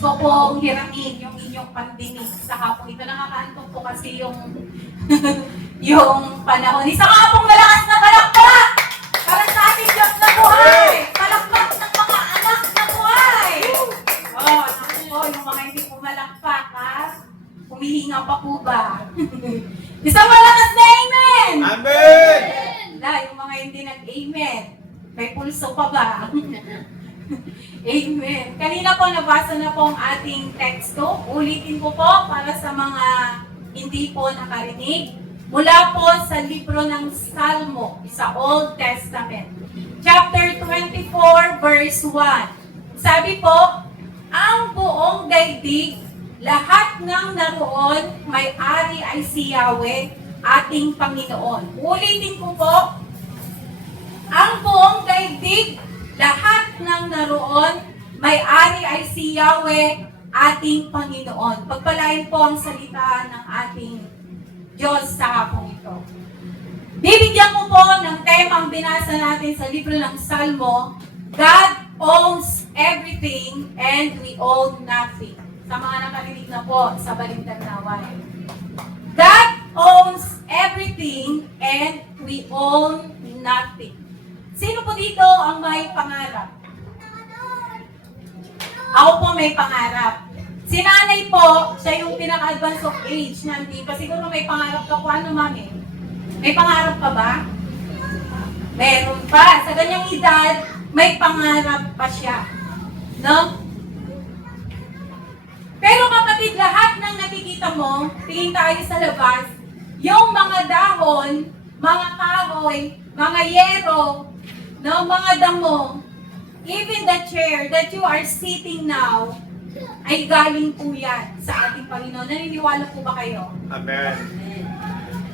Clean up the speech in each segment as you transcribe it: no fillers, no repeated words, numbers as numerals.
ko pong hiramin yung inyong pandinig sa hapong ito. Nakakaantok po kasi yung yung panahon. Isa nga pong malakas na palakpak para sa ating Diyos na buhay. Palakpak ng mga anak na buhay. Oh, naku po, yung mga hindi po malakpak, ha? Humihinga pa po ba? Isang malakas na amen! Amen! Yung mga hindi nag-amen, may pulso pa ba? Amen. Kanina po nabasa na po ang ating teksto. Ulitin ko po para sa mga hindi po nakarinig. Mula po sa libro ng Salmo sa Old Testament. Chapter 24, verse 1. Sabi po, ang buong daigdig, lahat ng naroon, may-ari ay si Yahweh, ating Panginoon. Ulitin ko po, ang buong daigdig, lahat ng naroon, may-ari ay si Yahweh, ating Panginoon. Pagpalain po ang salita ng ating Diyos sa hapong ito. Bibigyan ko po ng temang binasa natin sa libro ng Salmo, God owns everything and we own nothing. Sa mga nakarinig na po sa Balintagnawan. God owns everything and we own nothing. Sino po dito ang may pangarap? Ako po may pangarap. Si nanay po, siya yung pinaka-advance of age nandito. Siguro may pangarap ka po. Ano, mami? May pangarap ka ba? Meron pa. Sa ganyang edad, may pangarap pa siya. No? Pero kapatid, lahat ng nakikita mo, tingin tayo sa labas, yung mga dahon, mga kahoy, mga yero, no, mga damo, even the chair that you are sitting now, ay galing po yan sa ating Panginoon. Naniniwala po ba kayo? Amen.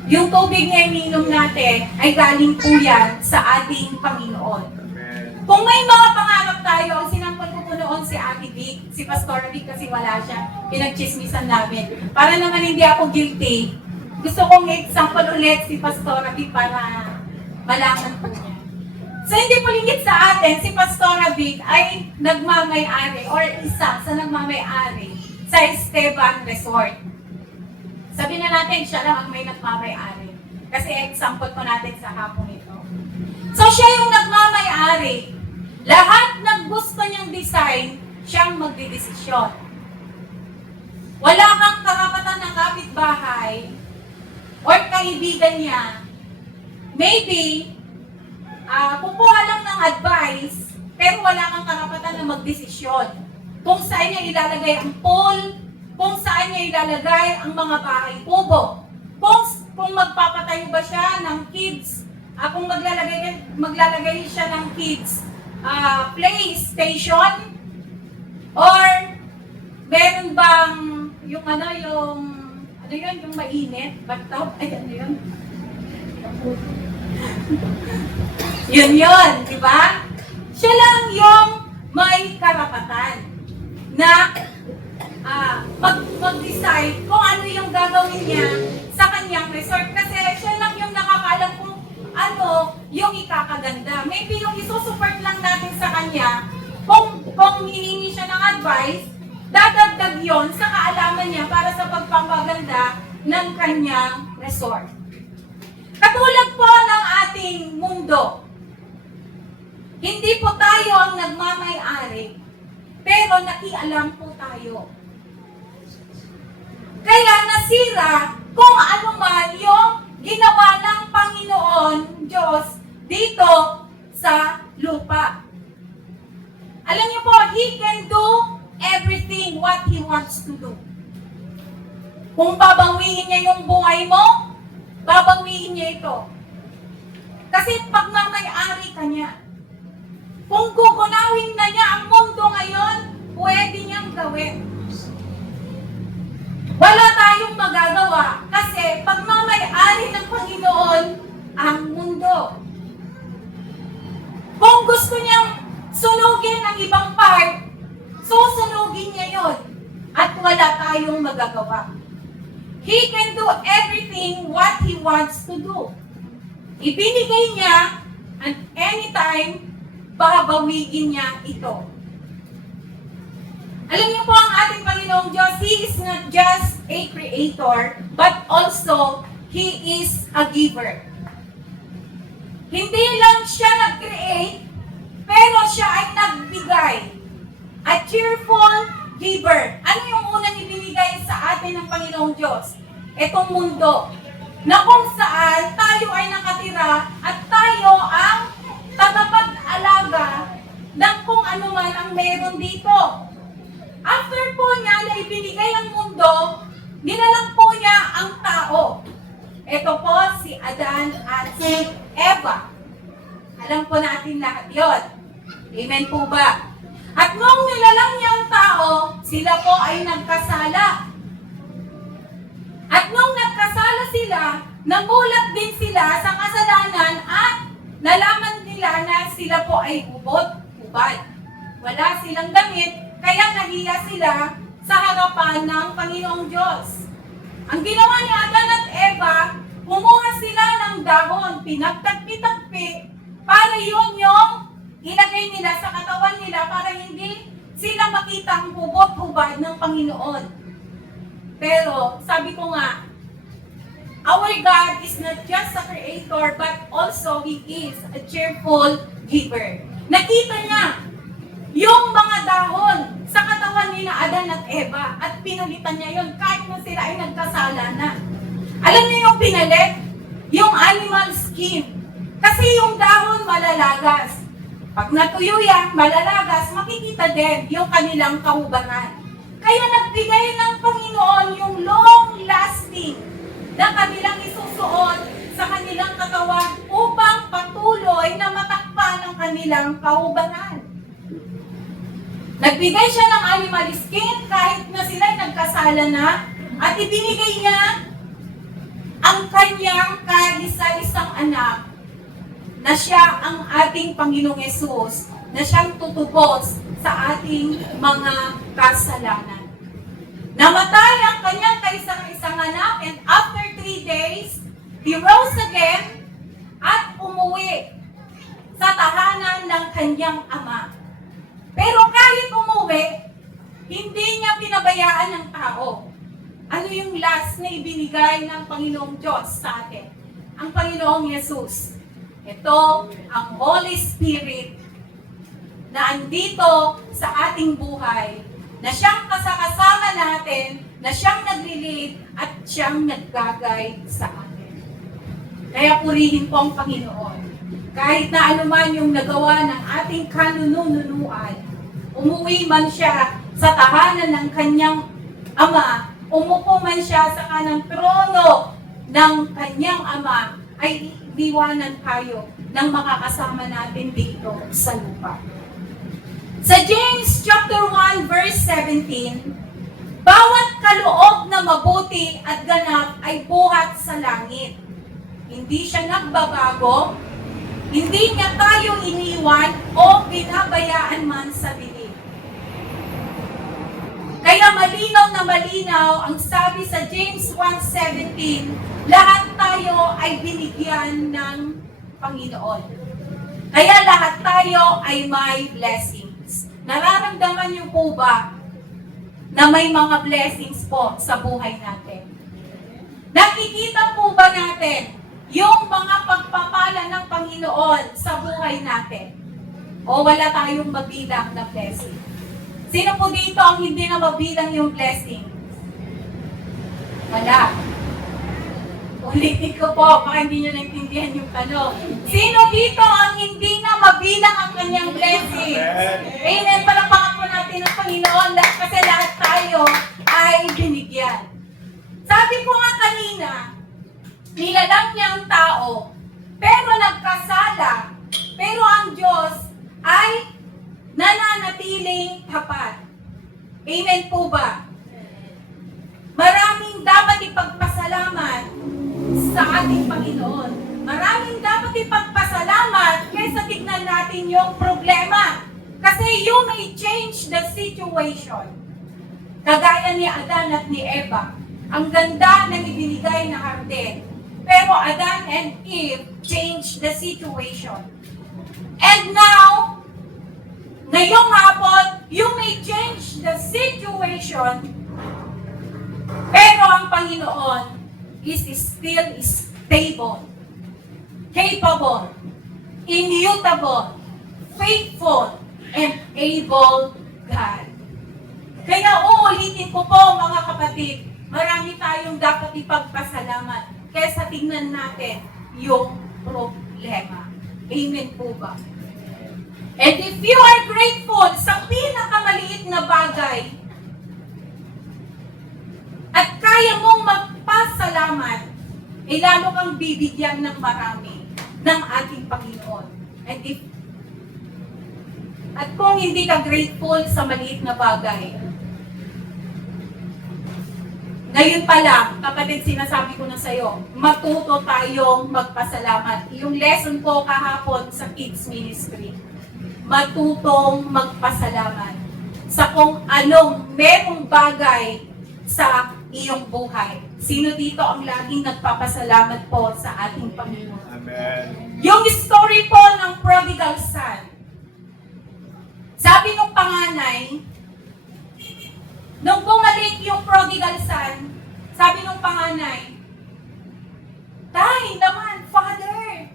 Yung tubig na ininom natin, ay galing po yan sa ating Panginoon. Amen. Kung may mga pangarap tayo, ang sinampal ko po noon si Ate Vic, si Pastor Vic kasi wala siya, pinagchismisan namin. Para naman hindi ako guilty, gusto kong example ulit si Pastor Vic para malaman po niya. So hindi po lingit sa atin, si Pastor Vic ay nagmamay-ari or isa sa nagmamay-ari sa Esteban Resort. Sabi na natin, siya lang ang may nagmamay-ari. Kasi example po natin sa hapong ito. So siya yung nagmamay-ari. Lahat ng gusto niyang design, siyang magdidesisyon. Wala kang karapatan ng kapitbahay or kaibigan niya. Maybe, kukuha lang ng advice, pero wala kang karapatan na magdesisyon. Kung saan niya ilalagay ang pool, kung saan niya ilalagay ang mga bahay kubo. Kung magpapatayo ba siya ng kids, kung maglalagay siya ng kids PlayStation, or meron bang yung yung mainit, bathtub, yun. Yun, di ba? Siya lang yung may karapatan na mag-decide kung ano yung gagawin niya sa kanyang resort. Kasi siya lang yung nakakaalam kung ano yung ikakaganda. Maybe yung isusupport lang natin sa kanya, kung hihingi siya ng advice, dadagdag yon sa kaalaman niya para sa pagpapaganda ng kanyang resort. Katulad po ng ating mundo, hindi po tayo ang nagmamay-ari, pero nakialam po tayo. Kaya nasira kung ano man yung ginawa ng Panginoon Diyos dito sa lupa. Alam niyo po, He can do everything what He wants to do. Kung babawiin niya yung buhay mo, babawiin niya ito. Kasi pagmamay-ari ka niya. Kung kukunawin na niya ang mundo ngayon, pwede niyang gawin. Wala tayong magagawa kasi pagmamay-ari ng Panginoon ang mundo. Kung gusto niyang sunugin ang ibang part, susunugin niya yon at wala tayong magagawa. He can do everything what He wants to do. Ibinigay niya at anytime, babawiin niya ito. Alam niyo po ang ating Panginoong Diyos, He is not just a creator, but also He is a giver. Hindi lang siya nag-create, pero siya ay nagbigay. A cheerful giver. Ano yung unang ibinigay sa atin ng Panginoong Diyos? Itong mundo, na kung saan tayo ay nakatira at tayo ang tagapag-alaga ng kung ano man ang meron dito. After po niya na ibinigay ang mundo, nilalang po niya ang tao. Ito po si Adan at si Eva. Alam po natin lahat yon. Amen po ba? At nung nilalang niya ang tao, sila po ay nagkasala. At nung nagkasala sila, namulat din sila sa kasalanan at nalaman nila na sila po ay ubod-ubad. Wala silang damit, kaya nahiya sila sa harapan ng Panginoong Diyos. Ang ginawa ni Adan at Eva, kumuha sila ng dahon, pinagtagpi-tagpi, para yun yung ilagay nila sa katawan nila para hindi sila makita ang hubot-hubad ng Panginoon. Pero, sabi ko nga, our God is not just a creator, but also He is a cheerful giver. Nakita niya yung mga dahon sa katawan ni Adan at Eva at pinalitan niya yun kahit na sila ay nagkasala na. Alam niyo yung pinalit? Yung animal skin. Kasi yung dahon malalagas. Pag natuyo yan, malalagas, makikita din yung kanilang kahubangan. Kaya nagbigay ng Panginoon yung long-lasting na kanilang isusuot sa kanilang katawan upang patuloy na matakpan ang kanilang kahubangan. Nagbigay siya ng animal skin kahit na sila nagkasala na at ibinigay niya ang kanyang kaisa-isang anak na siya ang ating Panginoong Yesus na siyang tutubos sa ating mga kasalanan. Namatay ang kanyang kaisang-isang anak and after 3 days, He rose again at umuwi sa tahanan ng kanyang ama. Pero kahit umuwi, hindi niya pinabayaan ng tao. Ano yung last na ibinigay ng Panginoong Diyos sa atin? Ang Panginoong Yesus. Ito ang Holy Spirit na andito sa ating buhay, na siyang kasama natin, na siyang nag-lead at siyang nag-guide sa atin. Kaya purihin po ang Panginoon. Kahit na anuman yung nagawa ng ating kanununuan, umuwi man siya sa tahanan ng kanyang ama, umupo man siya sa kanang trono ng kanyang ama, ay iiwanan tayo ng makakasama natin dito sa lupa. Sa James chapter 1 verse 17, bawat kaloob na mabuti at ganap ay buhat sa langit. Hindi siya nagbabago, hindi niya tayo iniwan o binabayaan man sa dilim. Kaya malinaw na malinaw ang sabi sa James 1:17, lahat tayo ay binigyan ng Panginoon. Kaya lahat tayo ay may blessings. Nararamdaman niyo po ba na may mga blessings po sa buhay natin? Nakikita po ba natin yung mga pagpapala ng Panginoon sa buhay natin? O wala tayong mabilang na blessing? Sino po dito ang hindi na mabilang yung blessing? Wala. Ulitin ko po, baka hindi nyo naintindihan yung tanong. Sino dito ang hindi na mabilang ang kanyang blessing? Amen. Palakpakan po natin ang Panginoon kasi lahat tayo ay binigyan. Sabi ko nga kanina, nilalang niya ang tao, pero nagkasala, pero ang Diyos ay nananatiling tapat. Amen po ba? Maraming dapat ipagpasalamat sa ating Panginoon. Maraming dapat ipagpasalamat kaysa tignan natin yung problema. Kasi you may change the situation. Kagaya ni Adan at ni Eva. Ang ganda ng ibinigay na hardin. Pero Adan and Eve changed the situation. And now, ngayong hapon, you may change the situation, pero ang Panginoon is still stable, capable, immutable, faithful, and able God. Kaya uulitin ko po mga kapatid, marami tayong dapat ipagpasalamat kaysa tingnan natin yung problema. Amen po ba? And if you are grateful sa pinakamaliit na bagay at kaya mong magpasalamat, eh lalo kang bibigyan ng marami ng ating Panginoon. At kung hindi ka grateful sa maliit na bagay, ngayon pa lang, kapatid, sinasabi ko na sa'yo, matuto tayong magpasalamat. Yung lesson ko kahapon sa kids ministry, matutong magpasalamat sa kung anong merong bagay sa iyong buhay. Sino dito ang laging nagpapasalamat po sa ating Panginoon? Amen. Yung story po ng prodigal son, sabi ng panganay, nung bumalik yung prodigal son, sabi ng panganay, Tay naman, Father,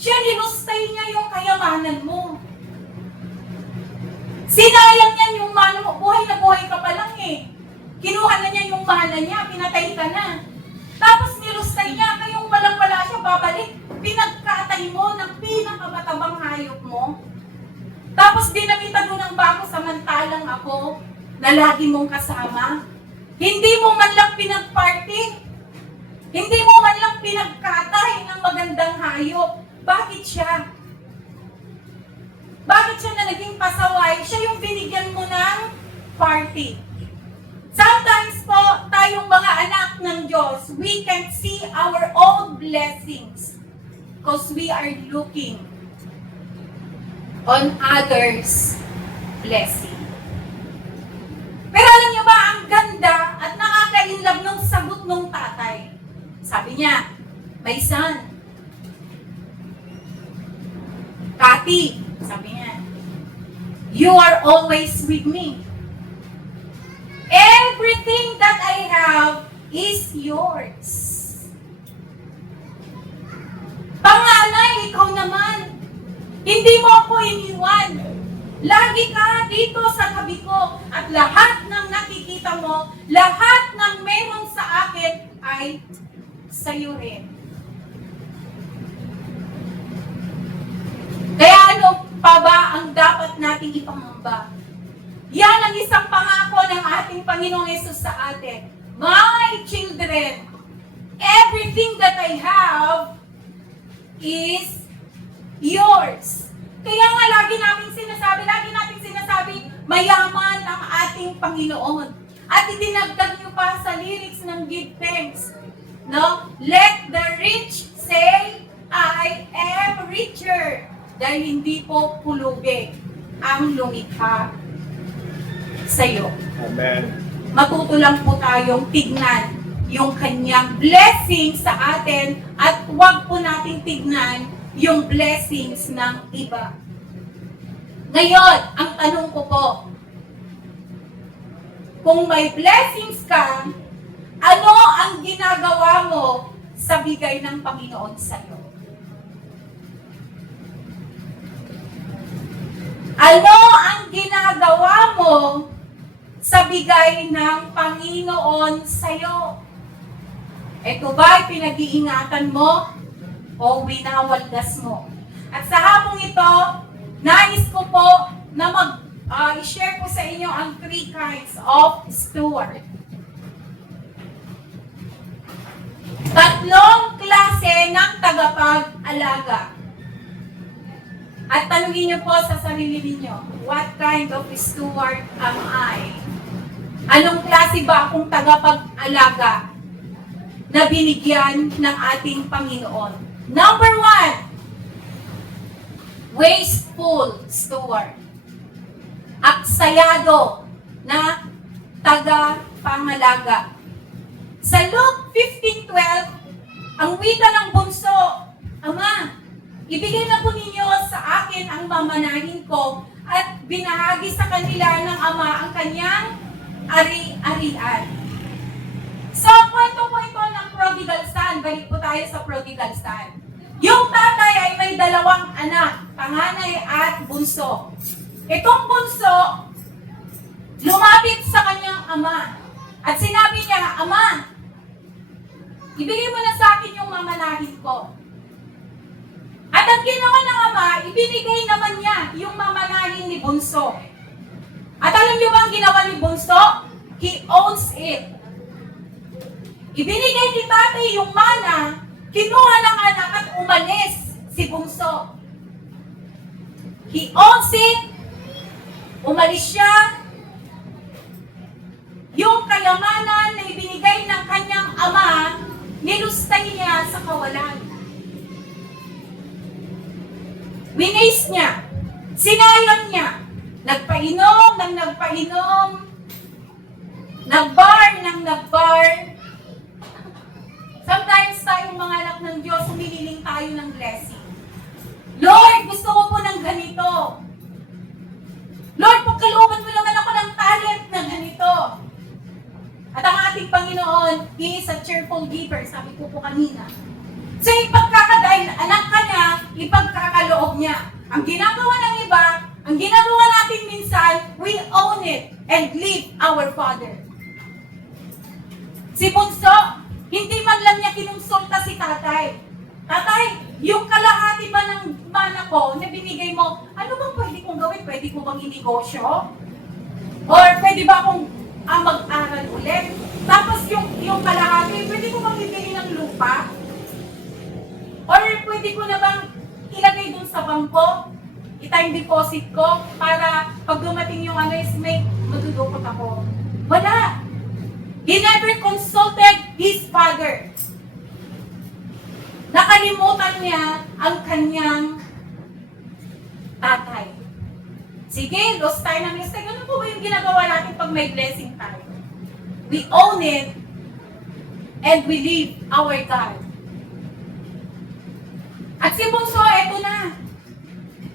siya nilustay niya yung kayamanan mo. Sinayang niya yung mana mo. Buhay na buhay ka pa lang eh. Kinuha na niya yung mana niya, pinatay ka na. Tapos nilustay niya, kayong walang-wala siya, babalik. Pinagkatay mo ng pinakamatabang hayop mo. Tapos dinamitan mo ng bago samantalang ako na lagi mong kasama. Hindi mo man lang pinagparty. Hindi mo man lang pinagkatay ng magandang hayop. Bakit siya? Bakit siya na naging pasaway? Siya yung binigyan mo ng party. Sometimes po, tayong mga anak ng Diyos, we can see our own blessings because we are looking on others' blessing. Pero alam niyo ba, ang ganda at nakaka-inlove nung sagot nung tatay. Sabi niya, my son, Kati, sabi niya, you are always with me. Everything that I have is yours. Panganay, ikaw naman, hindi mo ako iniwan. Lagi ka dito sa tabi ko at lahat ng nakikita mo, lahat ng meron sa akin ay sa'yo rin. Kaya ano pa ba ang dapat nating ipangamba? Yan ang isang pangako ng ating Panginoong Yesus sa atin. My children, everything that I have is yours. Kaya nga lagi natin sinasabi, mayaman ang ating Panginoon. At idinagdag niyo pa sa lyrics ng Give Thanks. No? Let the rich say, I am richer. Dahil hindi po pulubi ang lumikha sa'yo. Amen. Matuto lang po tayong tignan yung kanyang blessing sa atin at huwag po nating tignan yung blessings ng iba. Ngayon, ang tanong ko po, kung may blessings ka, ano ang ginagawa mo sa bigay ng Panginoon sa'yo? Ano ang ginagawa mo sa bigay ng Panginoon sa'yo? Ito ba'y pinag-iingatan mo o winawaldas mo? At sa hapong ito, nais ko po na i-share ko sa inyo ang 3 kinds of steward. 3 klase ng tagapag-alaga. At tanungin niyo po sa sarili ninyo, what kind of steward am I? Anong klase ba akong tagapag-alaga na binigyan ng ating Panginoon? Number 1, wasteful steward. Aksayado na tagapangalaga. Sa Luke 15:12, ang wika ng bunso, Ama, ibigay na po ninyo sa akin ang mamanahin ko at binahagi sa kanila ng ama ang kanyang ari-arian. So, kwento po ito ng prodigal son. Balik po tayo sa prodigal son. Yung tatay ay may dalawang anak, panganay at bunso. Itong bunso, lumapit sa kanyang ama. At sinabi niya, "Ama, ibigay mo na sa akin yung mamanahin ko." At ang ginawa ng ama, ibinigay naman niya yung mamanahin ni bunso. At alam niyo ba ang ginawa ni bunso? He owns it. Ibinigay ni tatay yung mana, kinuha ng anak at umalis si bunso. He owns it. Umalis siya. Yung kayamanan na ibinigay ng kanyang ama, nilustay niya sa kawalan. Winis niya. Sinayang niya. Nagpainom ng nagpainom. Nagbar ng nagbar. Sometimes tayong mga anak ng Diyos, humihiling tayo ng blessing. Lord, gusto ko po ng ganito. Lord, pagkalooban mo naman ako ng talent na ganito. At ang ating Panginoon, He is a cheerful giver, sabi ko po kanina. So, dahil anak ka niya, ipagkakaloob niya. Ang ginagawa ng iba, ang ginagawa natin minsan, we own it and leave our Father. Si Bunso, hindi man lang niya kinonsulta si tatay. Tatay, yung kalahati ba ng mana ko na binigay mo, ano bang pwede kong gawin? Pwede ko bang inegosyo? Or pwede ba akong mag-aral ulit? Tapos yung kalahati, pwede ko bang ibili ng lupa? Or pwede ko na bang ilagay dun sa bangko? Itime deposit ko para pag dumating yung is may matudukot ako. Wala! He never consulted his father. Nakalimutan niya ang kanyang tatay. Sige, lost tayo ng mistake. Ano po ba yung ginagawa natin pag may blessing tayo? We own it and we leave our God. At si Bunso, eto na.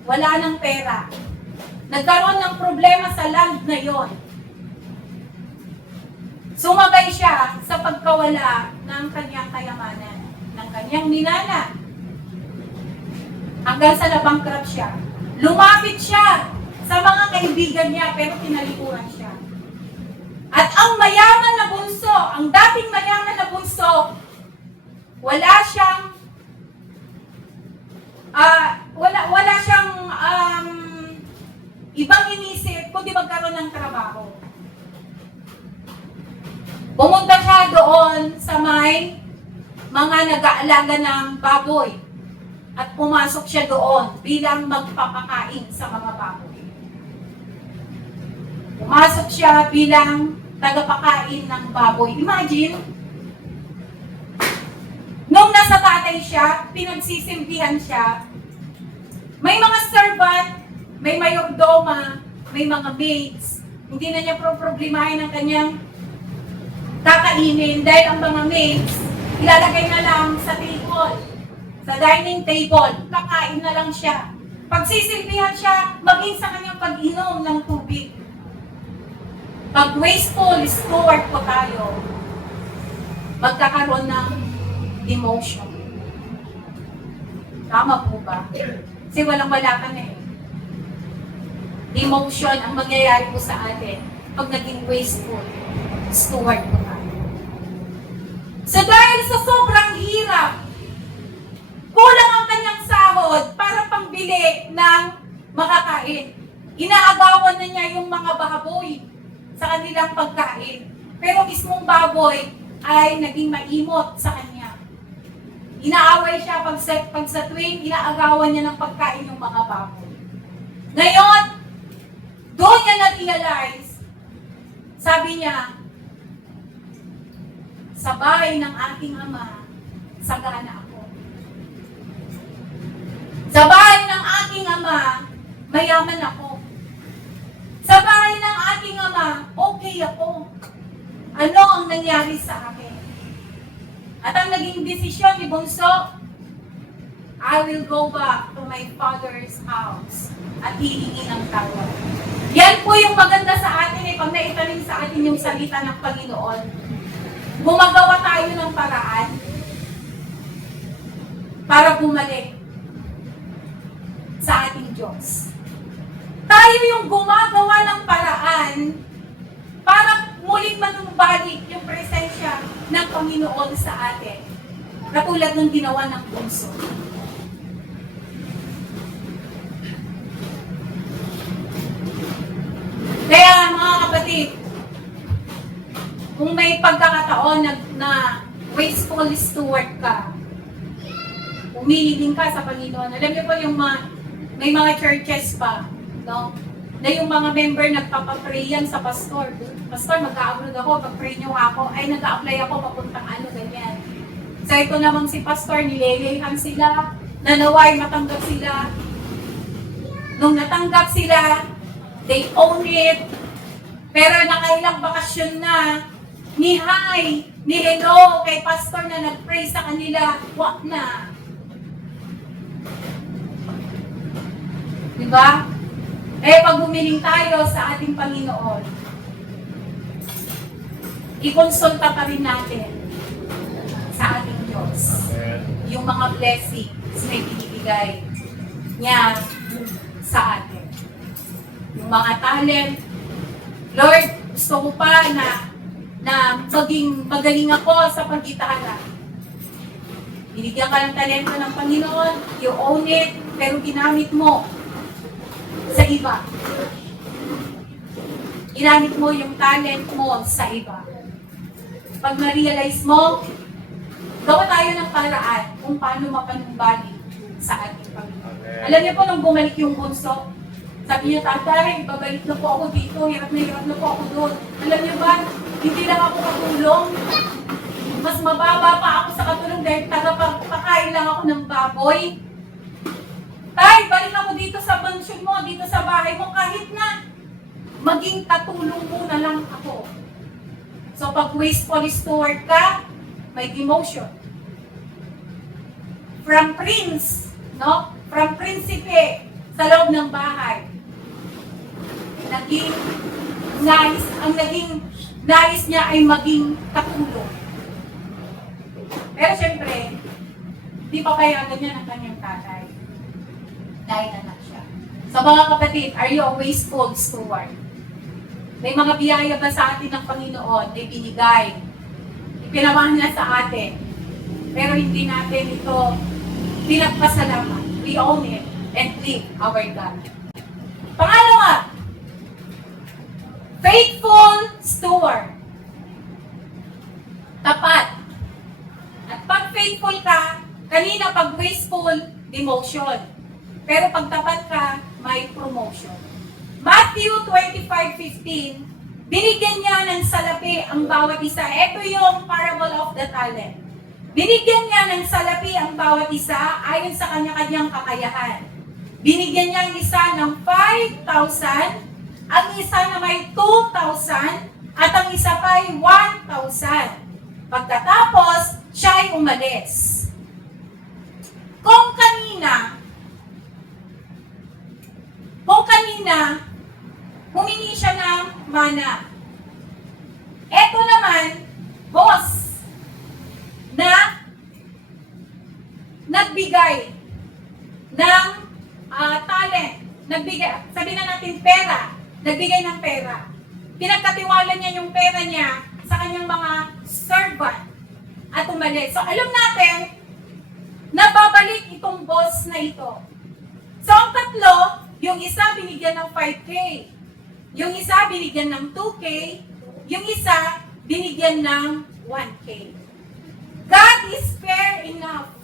Wala ng pera. Nagkaroon ng problema sa land na yon. Sumabay siya sa pagkawala ng kanyang kayamanan, ng kanyang minana. Hanggang sa nabangkrut siya. Lumapit siya sa mga kaibigan niya, pero tinalikuran siya. At ang mayaman na bunso, ang dating mayaman na bunso, wala siyang ibang inisip kundi magkaroon ng trabaho. Pumunta siya doon sa may mga nag-aalaga ng baboy at pumasok siya doon bilang magpapakain sa mga baboy. Pumasok siya bilang tagapakain ng baboy. Imagine, nung nasa tatay siya, pinagsisimbihan siya, may mga servant, may mayordoma, may mga maids, hindi na niya problemahin ang kanyang kakainin dahil ang mga maids, ilalagay na lang sa table, sa dining table, kakain na lang siya. Pagsisilbihan siya, maging sa kanyang pag-inom ng tubig. Pag wasteful steward po tayo, magkakaroon ng emotion. Tama po ba? Kasi walang-wala ka na eh. Emotion ang mangyayari po sa atin pag naging wasteful steward po tayo. So dahil sa sobrang hirap, kulang ang kanyang sahod para pangbili ng makakain. Inaagawan na niya yung mga baboy sa kanilang pagkain. Pero mismong baboy ay naging maimot sa kanya. Inaaway siya pag sa tuwing inaagawan niya ng pagkain yung mga baboy. Ngayon, doon niya na-realize, sabi niya, sa bahay ng aking ama, sagana ako. Sa bahay ng aking ama, mayaman ako. Sa bahay ng aking ama, okay ako. Ano ang nangyari sa akin? At ang naging desisyon ni Bunso, I will go back to my father's house at hihingi ng tawad. Yan po yung maganda sa atin pag naitanim sa atin yung salita ng Panginoon. Gumagawa tayo ng paraan para bumalik sa ating Diyos. Tayo yung gumagawa ng paraan para muling manumbalik yung presensya ng Panginoon sa atin. Katulad ng ginawa ng bunso. Kaya mga kapatid, kung may pagkakataon na wasteful steward ka, umihiling ka sa Panginoon. Alam niyo po yung may mga churches pa, no? Na yung mga member nagpapapray yan sa pastor. Pastor, mag-a-upload ako, pag-pray niyo ako, ay nag-a-apply ako, papuntang ano, ganyan. So ito namang si pastor, nilelehan sila, nanaway matanggap sila. Nung natanggap sila, they own it. Pero nakailang bakasyon na, ni hi, ni hello kay pastor na nag-pray sa kanila, wag na. Diba? Pag humiling tayo sa ating Panginoon, ikonsulta pa rin natin sa ating Diyos. Yung mga blessings na ibinibigay niya sa atin. Yung mga talent, Lord, gusto ko pa na maging magaling ako sa pagkitala. Binigyan ka ng talento ng Panginoon, you own it, pero ginamit mo sa iba. Ginamit mo yung talent mo sa iba. Pag ma-realize mo, gawa tayo ng paraan kung paano mapanumbalik sa ating Panginoon. Alam niyo po, nung bumalik yung bunso, sabi niya, tatay, babalik na po ako dito, hirap na po ako doon. Alam niyo ba, hindi lang ako katulong. Mas mababa pa ako sa katulong dahil pakain lang ako ng baboy. Tay, balik ako dito sa mansyon mo, dito sa bahay mo, kahit na maging katulong mo na lang ako. So pag wasteful steward ka, may demotion. From prince, no? From prinsipe sa loob ng bahay. Ang naging nais niya ay maging katulong. Pero syempre, di pa kaya ganyan ang kanyang tatay. Dahil anak siya. So mga kapatid, are you a wasteful steward? May mga biyaya ba sa atin ng Panginoon na ibinigay? Ipinamahan niya sa atin. Pero hindi natin ito pinagpasalamat. We own it and live our God. Pangalawa, faithful steward. Tapat. At pag faithful ka, kanina pag wasteful, demotion. Pero pag tapat ka, may promotion. Matthew 25:15, binigyan niya ng salapi ang bawat isa. Ito yung parable of the talent. Binigyan niya ng salapi ang bawat isa ayon sa kanya-kanyang kakayahan. Binigyan niya ang isa ng 5,000, ang isa na may 2,000, at ang isa pa ay 1,000. Pagkatapos, siya ay umalis. Kung kanina, humingi siya ng mana. Eto naman, boss, na nagbigay ng talent, sabihin na natin pera, nagbigay ng pera. Pinagkatiwala niya yung pera niya sa kanyang mga servant at umalis. So alam natin, nababalik itong boss na ito. So ang tatlo, yung isa binigyan ng 5K, yung isa binigyan ng 2K, yung isa binigyan ng 1K. God is fair enough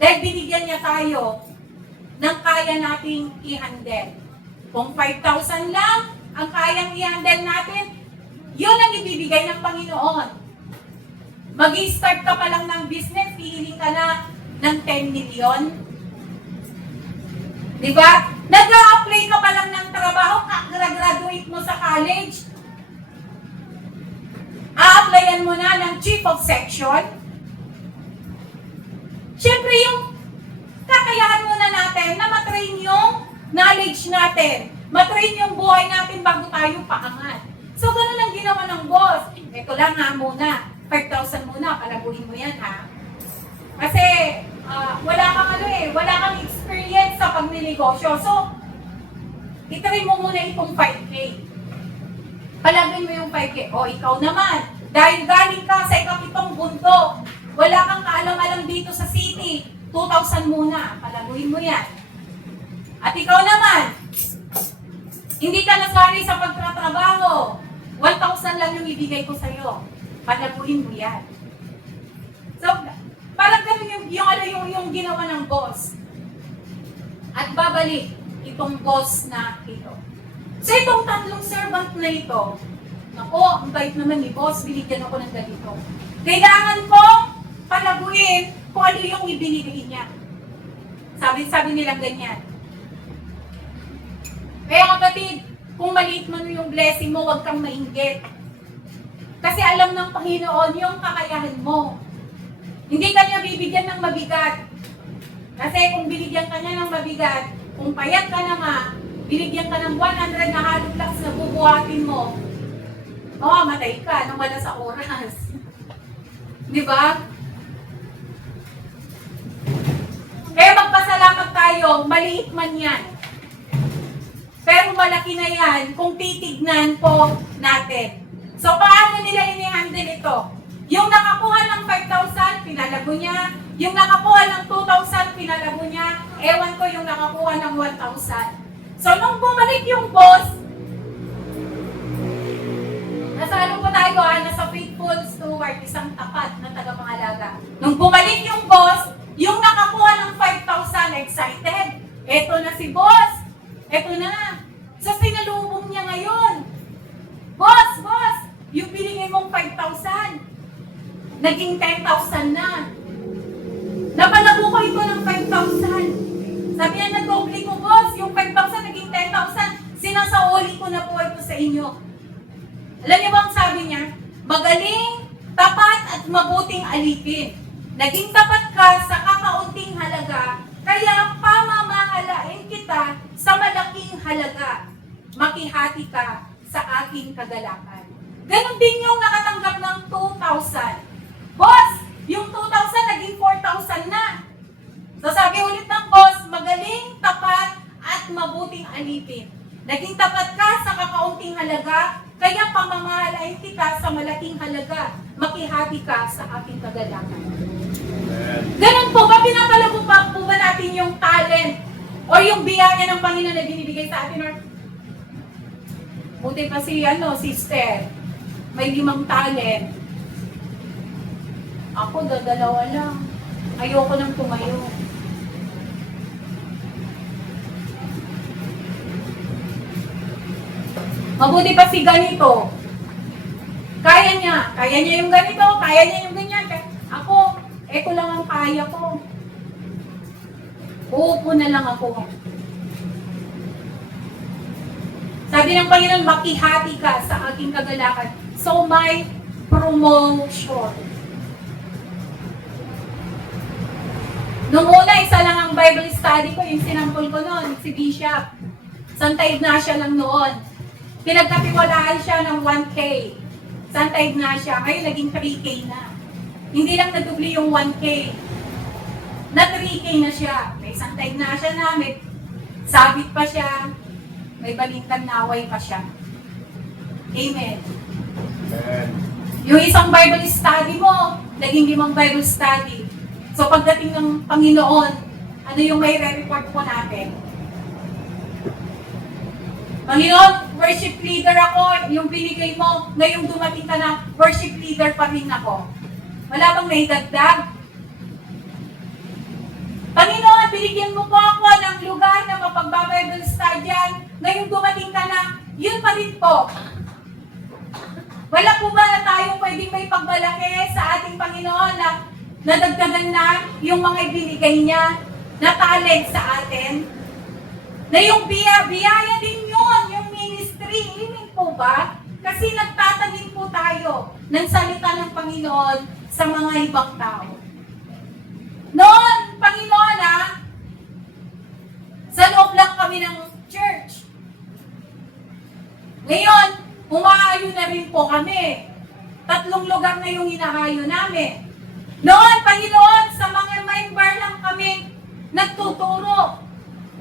dahil binigyan niya tayo ng kaya nating i-handle. Kung 5,000 lang ang kayang i-handle natin, yun ang ibibigay ng Panginoon. Mag-i-start ka pa lang ng business, hihiling ka na ng 10 million. Diba? Nag-a-apply ka pa lang ng trabaho, graduate mo sa college, a-applyan mo na ng chief of section. Siyempre yung knowledge natin. Matrain yung buhay natin bago tayo paangat. So, ganun ang ginawa ng boss. Ito lang ha muna. 5,000 muna, palaguin mo yan ha. Kasi, wala kang experience sa pagninegosyo. So, itry mo muna itong 5K. Palaguin mo yung 5K. O, ikaw naman. Dahil galing ka sa ikapitong bundok, wala kang kaalam-alam dito sa city, 2,000 muna. Palaguin mo yan. At ikaw naman, hindi ka nasanay sa pagtatrabaho. 1,000 lang yung ibigay ko sa'yo. Palaguin mo yan. So, parang ganun yung ginawa ng boss. At babalik itong boss na ito. So, itong tatlong servant na ito, naku, ang bait naman ni boss, binigyan ako ng ganito. Kailangan ko palaguin kung ano yung ibinigay niya. Sabi nilang ganyan. Kaya kapatid, kung maliit man yung blessing mo, huwag kang mainggit. Kasi alam ng Panginoon yung kakayahan mo. Hindi ka niya bibigyan ng mabigat. Kasi kung binigyan ka niya ng mabigat, kung payat ka na nga, binigyan ka ng 100 na halong lakas na bubuhatin mo, matay ka nang wala sa oras. Di ba? Kaya magpasalamat tayo, maliit man yan. Pero malaki na yan kung titignan po natin. So, paano nila ini-handle ito? Yung nakakuha ng 5,000, pinalago niya. Yung nakakuha ng 2,000, pinalago niya. Ewan ko yung nakakuha ng 1,000. So, nung bumalik yung boss, nasa ano po tayo nasa faithful steward, isang tapat na tagapangalaga. Nung bumalik yung boss, yung nakakuha ng 5,000, excited. Eto na si boss. Eto na. So, sinalubong niya ngayon. Boss, yung binigay mong 5,000, naging 10,000 na. Napalago ko ito ng 5,000. Sabi niya, nag-doble ko, boss. Yung 5,000 naging 10,000. Sinasauli ko na po ito sa inyo. Alam niyo ba ang sabi niya? Magaling, tapat at mabuting alipin. Naging tapat ka sa kakaunting halaga, kaya pamamahalain kita sa malaking halaga. Makihati ka sa aking kagalakan. Ganon din yung nakatanggap ng 2,000. Boss, yung 2,000 naging 4,000 na. So sabi ulit ng boss, magaling, tapat, at mabuting alipin. Naging tapat ka sa kakaunting halaga, kaya pamamahalain kita sa malaking halaga. Makihati ka sa aking kagalakan. Ganon po ba, pinapalago pa po ba natin yung talent o yung biyaya ng Panginoon na binibigay sa atin? Or buti pa si sister, may 5 talent. Ako, dalawa lang. Ayoko nang tumayo. Mabuti pa si ganito. Kaya niya yung ganito, kaya niya yung ganyan. Ako, eto lang ang kaya ko. Uupo na lang ako. Sabi ng Panginoon, makihati ka sa aking kagalakan. So, may promotion. Nung una, isa lang ang Bible study ko, yung sinampol ko noon, si Bishop. Santa Ignacia lang noon. Pinagkatiwalaan siya ng 1K. Santa Ignacia, ngayon naging 3K na. Hindi lang nadubli yung 1K. Na 3K na siya. May Santa Ignacia na, may sabit pa siya. May balintang naway pa siya. Amen. Amen. Yung isang Bible study mo, naging 5 Bible study. So pagdating ng Panginoon, ano yung may re-report po natin? Panginoon, worship leader ako, yung binigay mo, ngayong dumating ka na, worship leader pa rin ako. Wala bang naidagdag? Panginoon, binigyan mo po ako ng lugar na mapagbabible studyan, ngayong dumating ka na, yun pa rin po. Wala po ba na tayong pwedeng may pagbalaki sa ating Panginoon na nadagdagan na yung mga ibinigay niya na talent sa atin? Na yung biyaya din yun, yung ministry, imin po ba? Kasi nagtatanim po tayo ng salita ng Panginoon sa mga ibang tao. Noon, Panginoon sa loob lang kami kami ng church. Ngayon, umaayo na rin po kami. 3 lugar na yung inaayo namin. Noon, Panginoon, sa mga member lang kami nagtuturo.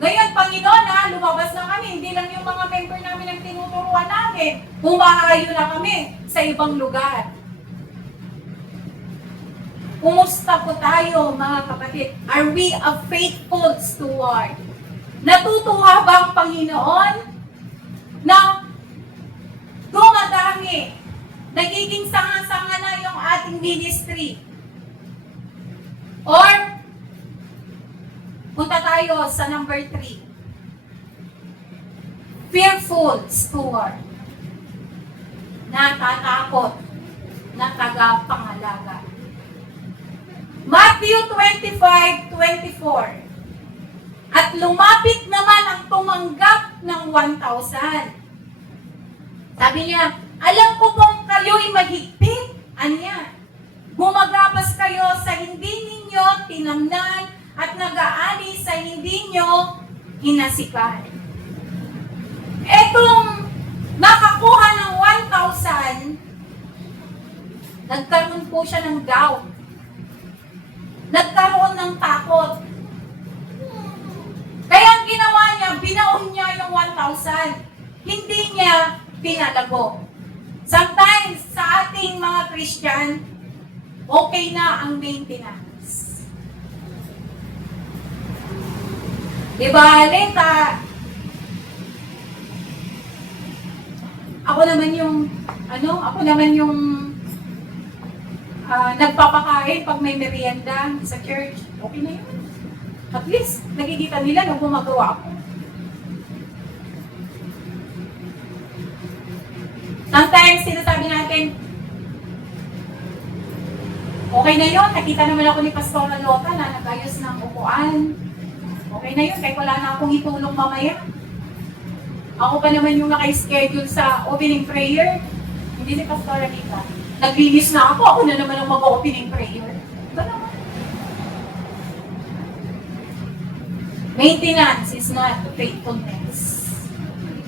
Ngayon, Panginoon, lumabas na kami. Hindi lang yung mga member namin ang tinuturuan namin. Umaayo na kami sa ibang lugar. Kumusta po tayo, mga kapatid? Are we a faithful steward? Natutuwa ba ang Panginoon na dumadami, nagiging sanga-sanga na yung ating ministry? Or, punta tayo sa number 3. Fearful steward. Natatakot na tagapangalaga. Matthew 25:24. At lumapit naman ang tumanggap ng 1,000. Sabi niya, alam ko kung kayo'y mahigpit. Ano yan? Gumagabas kayo sa hindi ninyo tinamnan at nag-aani sa hindi nyo hinasikan. Etong nakakuha ng 1,000, nagkaroon po siya ng doubt. Nagkaroon ng takot. Kaya ang ginawa niya, binaon niya yung 1,000. Hindi niya pinalago. Sometimes, sa ating mga Christian, okay na ang maintenance. Diba, Lenta? Ako naman yung nagpapakain pag may merienda sa church. Okay na yun. At least, nakikita nila na gumagawa ako. Sometimes, sinasabi natin, okay na yun, nakita naman ako ni Pastor Lota na nag-ayos ng upuan. Okay na yun, kahit wala na akong itulong mamaya. Ako pa naman yung naka-schedule sa opening prayer. Hindi si Pastor Anita. Naglinis na ako na naman ang mag-opening prayer. Ito naman. Maintenance is not faithfulness.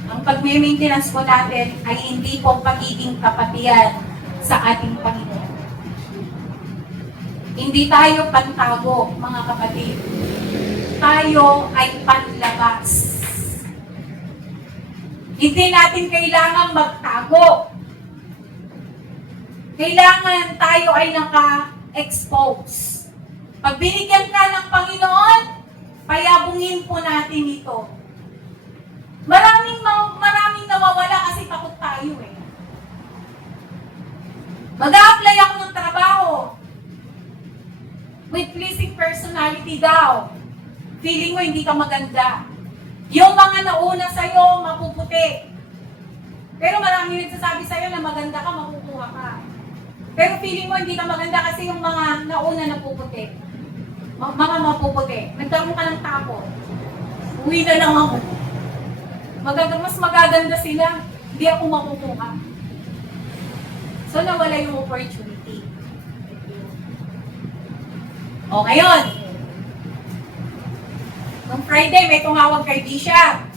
Ang pag-maintenance po natin ay hindi po pagiging kapatian sa ating Panginoon. Hindi tayo pantago, mga kapatid. Tayo ay panlabas. Hindi natin kailangan magtago. Kailangan tayo ay naka-expose. Pag binigyan ka ng Panginoon, payabungin po natin ito. Maraming nawawala kasi takot tayo eh. Mag-a-apply ako ng trabaho with pleasing personality daw. Feeling mo hindi ka maganda. Yung mga nauna sa'yo, mapuputi. Pero marami nagsasabi sa'yo na maganda ka, makukuha ka. Pero feeling mo hindi ka maganda kasi yung mga nauna napuputi. Mga mapuputi. Nagkaroon ka ng takot. Uwi na lang ako. Mas magaganda sila. Hindi ako makukuha. So nawala yung opportunity. O ngayon, nung Friday may tumawag kay Bishop.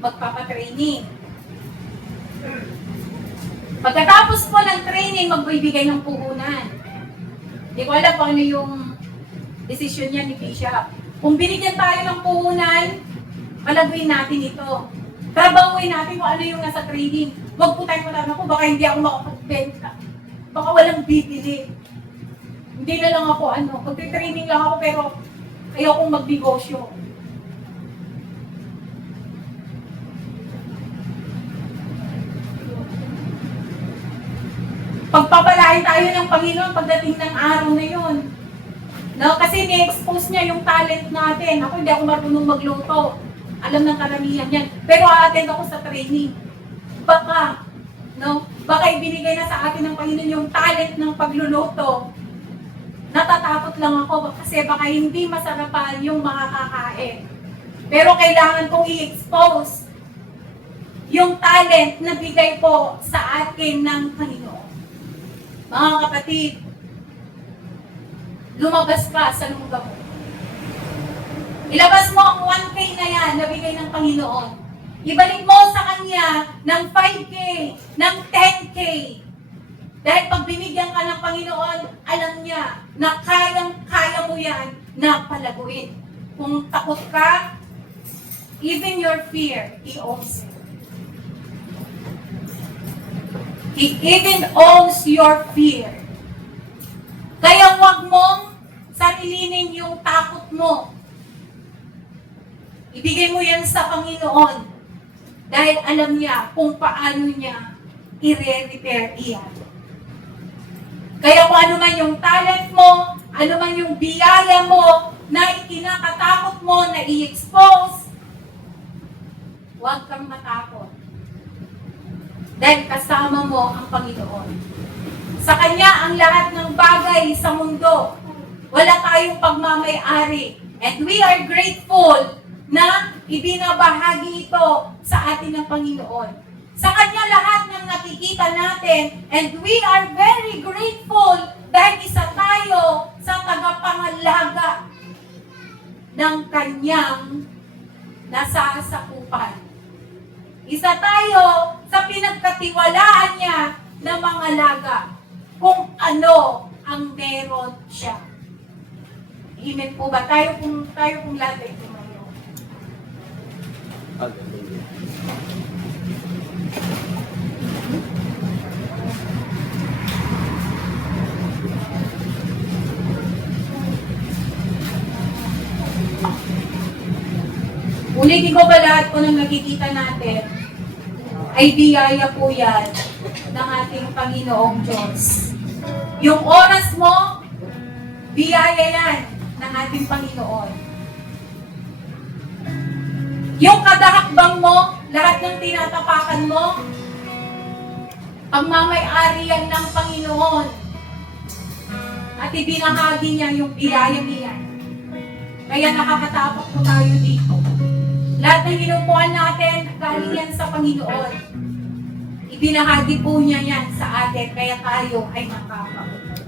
Magpapatraining. Pagkatapos po ng training, magbibigay ng puhunan. Hindi ko alam kung ano yung desisyon niya ni Bishop. Kung binigyan tayo ng puhunan, palaguin natin ito. Trabahuin natin kung ano yung nasa training. Huwag po tayo matama ko, baka hindi ako makapagbenta. Baka walang bibili. Hindi na lang ako, pagtitraining lang ako pero ayokong magnegosyo. Pagpapalain tayo ng Panginoon pagdating ng araw na yun. No, kasi ni-expose niya yung talent natin. Ako hindi ako marunong magluto. Alam ng karamihan yan. Pero a-attend ako sa training. Baka ibinigay na sa atin ng Panginoon yung talent ng pagluluto. Natatakot lang ako kasi baka hindi masarapan yung mga kakain. Pero kailangan kong i-expose yung talent na bigay po sa atin ng Panginoon. Mga kapatid, lumabas ka sa lungga mo. Ilabas mo ang 1K na yan na bigay ng Panginoon. Ibalik mo sa Kanya ng 5K, ng 10K. Dahil pag binigyan ka ng Panginoon, alam niya na kayang-kaya mo yan na palaguin. Kung takot ka, even your fear, He owns it. He even owns your fear. Kaya huwag mong sarilinin yung takot mo. Ibigay mo yan sa Panginoon. Dahil alam niya kung paano niya i-repair iyan. Kaya kung ano man yung talent mo, ano man yung biyaya mo, na ikinakatakot mo, na i-expose, huwag kang matakot. Dahil kasama mo ang Panginoon. Sa Kanya ang lahat ng bagay sa mundo. Wala tayong pagmamay-ari. And we are grateful na ibinabahagi ito sa atin ng Panginoon. Sa Kanya lahat ng nakikita natin, and we are very grateful dahil isa tayo sa tagapangalaga ng Kanyang nasasakupan. Isa tayo sa pinagkatiwalaan niya na mga laga kung ano ang meron siya. Amen po ba? Tayo kung lahat ay tumayo. Hallelujah. Ulitin ko ba lahat po ng nakikita natin ay biyaya po yan ng ating Panginoong Diyos. Yung oras mo, biyaya yan ng ating Panginoon. Yung kadahakbang mo, lahat ng tinatapakan mo, pagmamay-ari yan ng Panginoon. At ibinahagi niya yung biyaya niya. Kaya nakakatapak po tayo dito. Lahat ng ginupuan natin, galing yan sa Panginoon. Ibinahagi po niya yan sa atin, kaya tayo ay nakakapunod.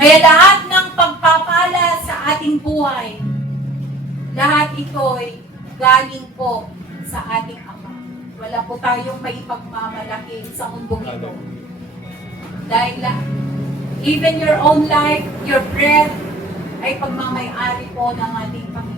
Kaya lahat ng pagpapala sa ating buhay, lahat ito'y galing po sa ating Ama. Wala po tayong maipagmamalaki sa mundong ito. Dahil even your own life, your breath, ay pagmamay-ari po ng ating Panginoon.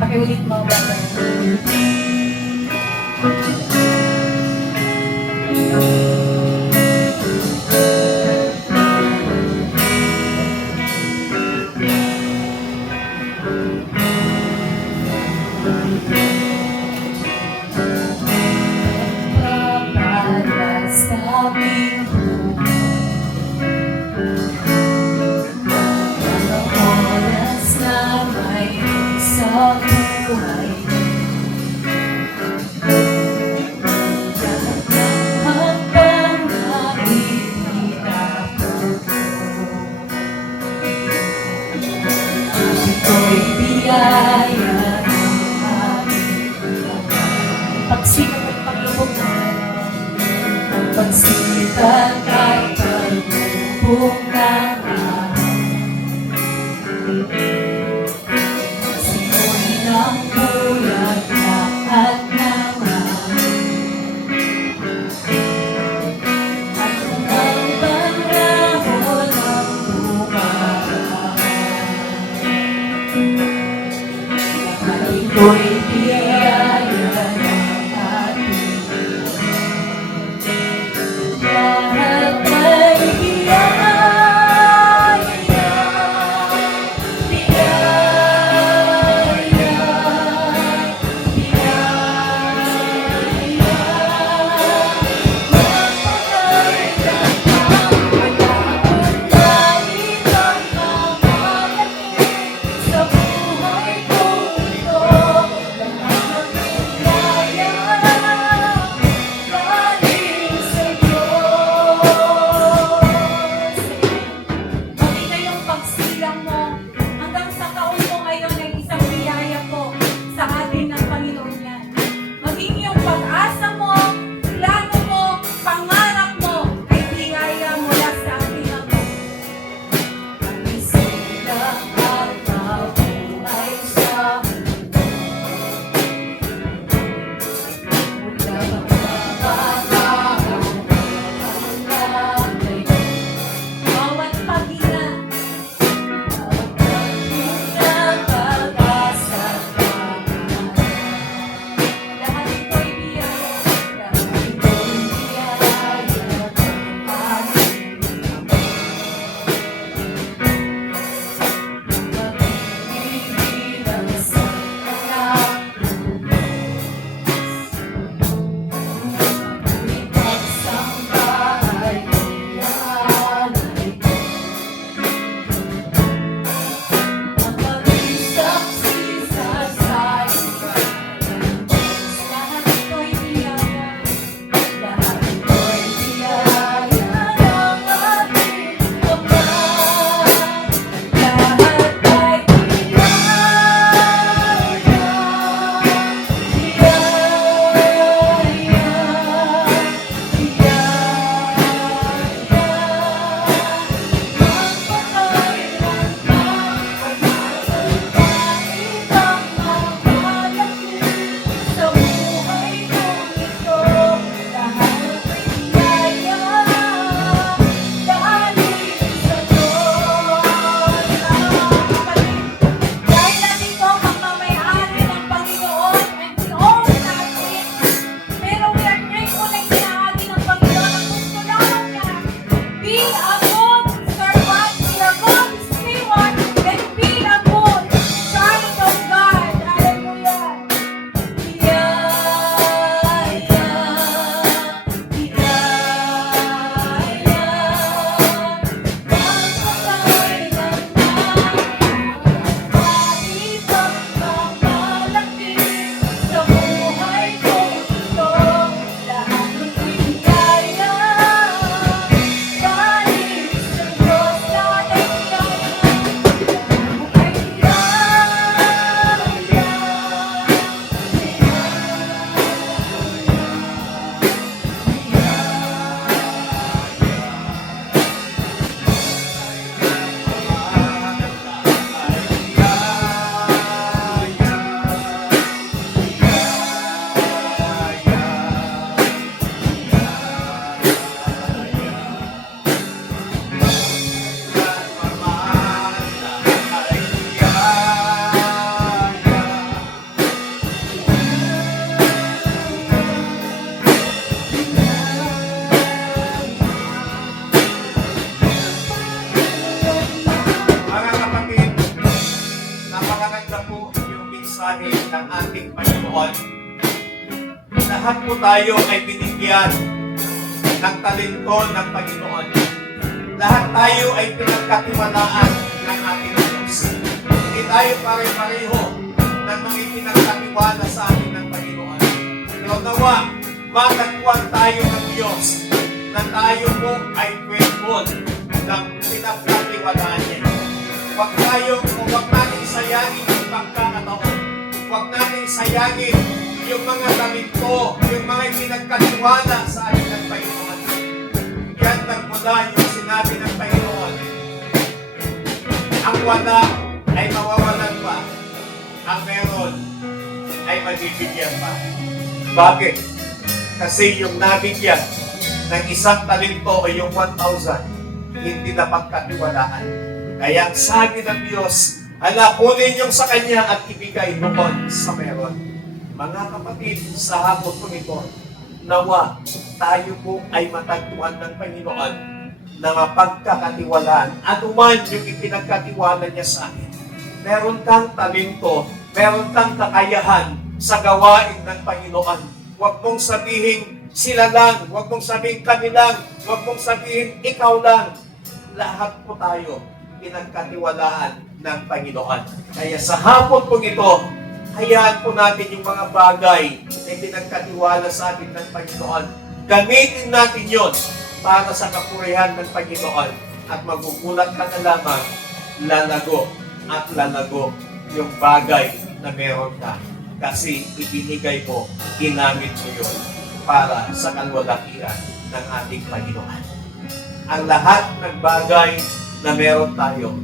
Pakiulit mo, brother. Pagsikat at paglubukan, ang pagsikat at paglubukan. Simoy ng bulag lahat ng at ang panahon ng buwan. Lahat ito'y biyaya ng ating lahat ay biyaya. ng ating Panginoon. Lahat po tayo ay binigyan ng talento ng Panginoon. Lahat tayo ay pinagkatiwalaan ng ating Diyos. Hindi tayo pare-pareho ng mga pinagkatiwala sa atin ng Panginoon. Pero nawa, matagpuan tayo ng Diyos na tayo po ay faithful ng pinagkatiwalaan niya. Huwag natin sayangin yung pagkakataon. Huwag natin sayangin yung mga talento, yung mga pinagkatiwala sa atin ng Panginoon. Yan nagmula yung sinabi ng Panginoon. Ang wala ay mawawalan pa. Ang meron ay mabibigyan pa. Bakit? Kasi yung nabigyan ng isang talento o yung 1,000, hindi na pagkatiwalaan. Kaya ang sabi ng Diyos, hala, kunin yung sa Kanya at ibigay noon sa meron. Mga kapatid, sa hapon po ito, nawa tayo po ay matagpuan ng Panginoon na mapagkakatiwalaan. Ano man yung ipinagkatiwala niya sa akin. Meron kang talento, meron kang kakayahan sa gawain ng Panginoon. Huwag mong sabihin sila lang, huwag mong sabihin kami lang, huwag mong sabihin ikaw lang. Lahat po tayo pinagkatiwalaan ng Panginoon. Kaya sa hapon po ito, hayaan po natin yung mga bagay na pinagkatiwala sa atin ng Panginoon. Gamitin natin yon para sa kapurihan ng Panginoon at magugulat ka na lamang, lalago at lalago yung bagay na meron ka. Kasi ibinigay mo, ginamit mo yun para sa kalwalakihan ng ating Panginoon. Ang lahat ng bagay na meron tayo,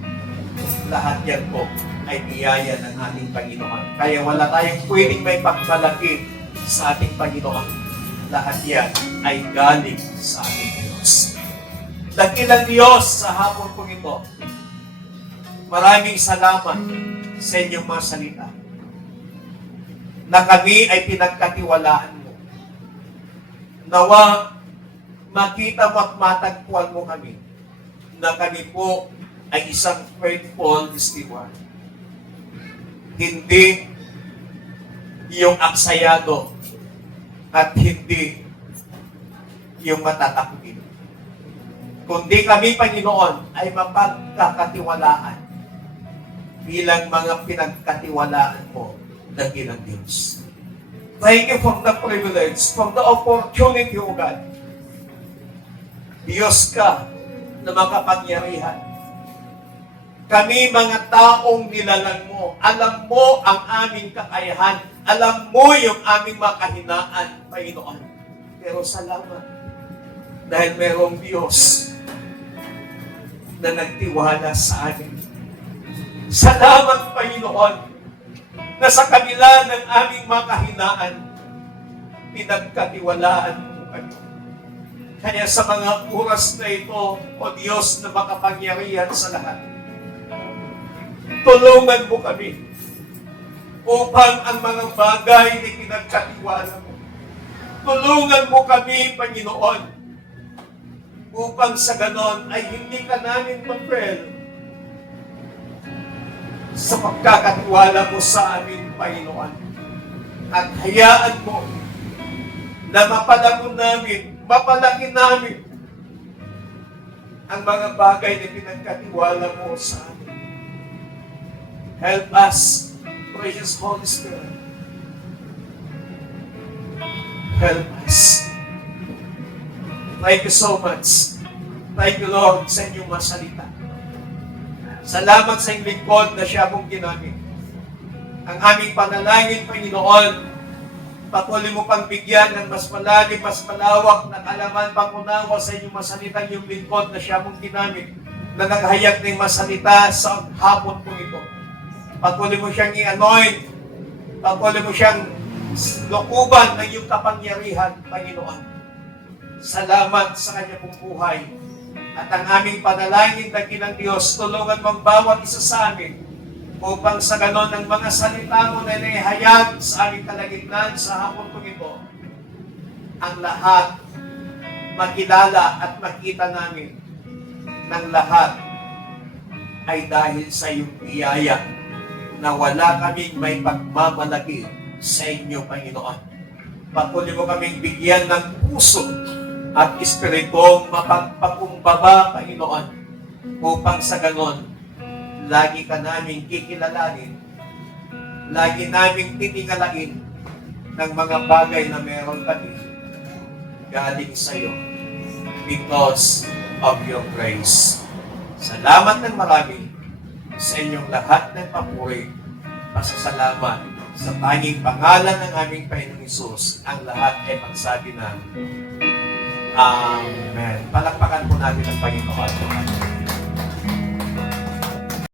lahat yan po ay biyaya ng ating Panginoon. Kaya wala tayong pwedeng may pagmalaki sa ating Panginoon. Lahat yan ay galing sa ating Diyos. Dakilang Diyos sa hapon po ito. Maraming salamat sa inyong mga salita na kami ay pinagkatiwalaan mo. Nawa, makita mo at matagpuan mo kami na kami po ay isang faithful steward. Hindi yung aksayado at hindi yung matatakwin. Kundi kami, Panginoon, ay mapagkakatiwalaan bilang mga pinagkatiwalaan mo ng ilang Diyos. Thank you for the privilege, for the opportunity, O God. Diyos ka na makapangyarihan. Kami mga taong nilalang mo, alam mo ang aming kakayahan, alam mo yung aming makahinaan, Panginoon. Pero salamat, dahil merong Diyos na nagtiwala sa amin. Salamat, Panginoon, na sa kabila ng aming makahinaan, pinagkatiwalaan mo kami. Kaya sa mga oras na ito, O Diyos na makapangyarihan sa lahat, tulungan mo kami upang ang mga bagay na pinagkatiwala mo. Tulungan mo kami, Panginoon, upang sa ganon ay hindi ka namin ma-fail sa pagkakatiwala mo sa amin, Panginoon. At hayaan mo na mapalago namin, mapalaki namin ang mga bagay na pinagkatiwala mo sa amin. Help us, precious Holy Spirit. Help us. Thank you so much. Thank you, Lord, sa inyong mga salita. Salamat sa inyong lingkod na siya mong ginamit. Ang aming panalangin, Panginoon, patuloy mo pang bigyan ng mas malalim, mas malawak na kalaman, pangunawa sa inyong masalitang yung lingkod na siya mong ginamit, na naghayag ng masalita sa hapon po ito. Patuloy mo siyang i-anoint, patuloy mo siyang lukuban ng iyong kapangyarihan, Panginoon. Salamat sa kanya pong buhay. At ang aming panalangin, dakilang Diyos, tulungan mong bawat isa sa amin upang sa ganon ng mga salita mo na inihayag sa aming kalagitnaan sa hapon kong ito, ang lahat makilala at makita namin ng lahat ay dahil sa iyong biyaya na wala kaming may pagmamalaki sa inyo, Panginoon. Patuloy mo kaming bigyan ng puso at espiritong mapagpakumbaba, Panginoon, upang sa ganon, lagi ka naming kikilalanin, lagi naming titingalain ng mga bagay na meron kami galing sa iyo because of your grace. Salamat ng marami sa inyong lahat ng papuri, pasasalamat sa tanging pangalan ng aming Panginoong Hesus. Ang lahat ay pagsabi ng Amen. Palakpakan po natin ang Panginoon.